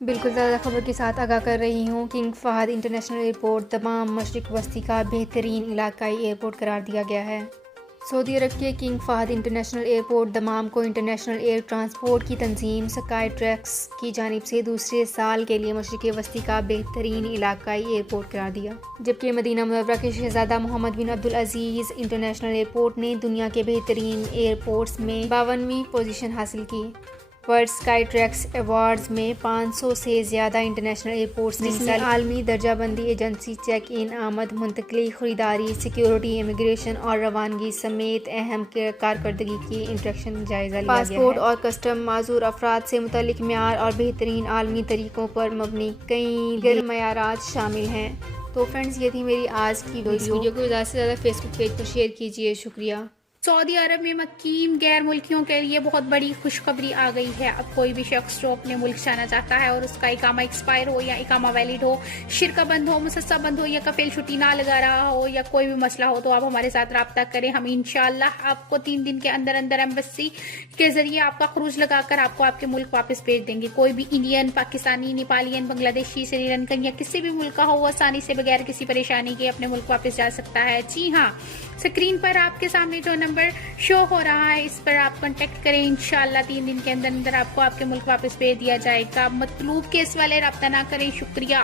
بالکل زیادہ خبر کے ساتھ آگاہ کر رہی ہوں۔ کنگ فہد انٹرنیشنل ایئرپورٹ تمام مشرق وسطی کا بہترین علاقائی ایئرپورٹ قرار دیا گیا ہے۔ سعودی عرب کے King Fahd International Airport Dammam کو انٹرنیشنل ایئر ٹرانسپورٹ کی تنظیم اسکائی ٹریکس کی جانب سے دوسرے سال کے لیے مشرق وسطی کا بہترین علاقائی ایئرپورٹ قرار دیا، جبکہ مدینہ منورہ کے شہزادہ محمد بن عبدالعزیز انٹرنیشنل ایئرپورٹ نے دنیا کے بہترین ایئرپورٹس میں 52ویں پوزیشن حاصل کی۔ ورلڈ اسکائی ٹریکس ایوارڈز میں 500 سے زیادہ انٹرنیشنل ایئرپورٹس نے حصہ لیا، عالمی درجہ بندی ایجنسی چیک ان، آمد، منتقلی، خریداری، سیکیورٹی، امیگریشن اور روانگی سمیت اہم کارکردگی کی انسپیکشن جائزہ لیا گیا ہے۔ پاسپورٹ اور کسٹم معذور افراد سے متعلق معیار اور بہترین عالمی طریقوں پر مبنی کئی دیگر معیارات شامل ہیں۔ تو فرینڈز، یہ تھی میری آج کی ویڈیو کو زیادہ سے زیادہ فیس بک پیج پر شیئر کیجیے، شکریہ۔ سعودی عرب میں مقیم غیر ملکیوں کے لیے بہت بڑی خوشخبری آ گئی ہے۔ اب کوئی بھی شخص جو اپنے ملک جانا چاہتا ہے اور اس کا اقامہ ایکسپائر ہو یا اقامہ ویلڈ ہو، شرکہ بند ہو، مسسہ بند ہو یا کفیل چھٹی نہ لگا رہا ہو یا کوئی بھی مسئلہ ہو، تو آپ ہمارے ساتھ رابطہ کریں۔ ہم انشاءاللہ آپ کو 3 دن کے اندر اندر ایمبیسی کے ذریعے آپ کا خروج لگا کر آپ کو آپ کے ملک واپس بھیج دیں گے۔ کوئی بھی انڈین، پاکستانی، نیپالین، بنگلہ دیشی، سری لنکن یا کسی بھی ملک کا ہو، وہ آسانی سے بغیر کسی پریشانی کے اپنے ملک واپس جا سکتا ہے۔ جی ہاں، اسکرین پر آپ کے سامنے جو نمبر شو ہو رہا ہے، اس پر آپ کانٹیکٹ کریں۔ انشاءاللہ 3 دن کے اندر اندر آپ کو آپ کے ملک واپس بھیج دیا جائے گا۔ مطلوب کیس والے رابطہ نہ کریں۔ شکریہ۔